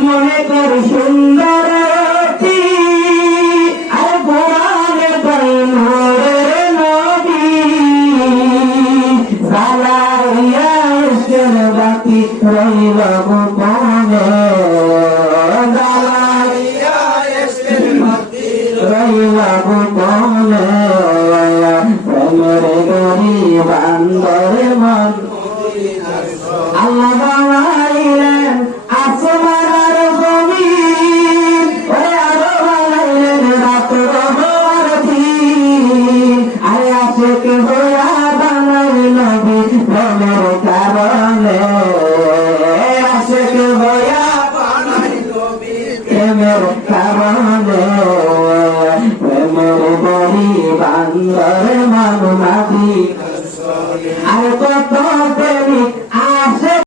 মনে কর সুন্দর আর কোরআনে নূরের নবী জ্বালাইয়া ইশকের বাতি রইল গোপনে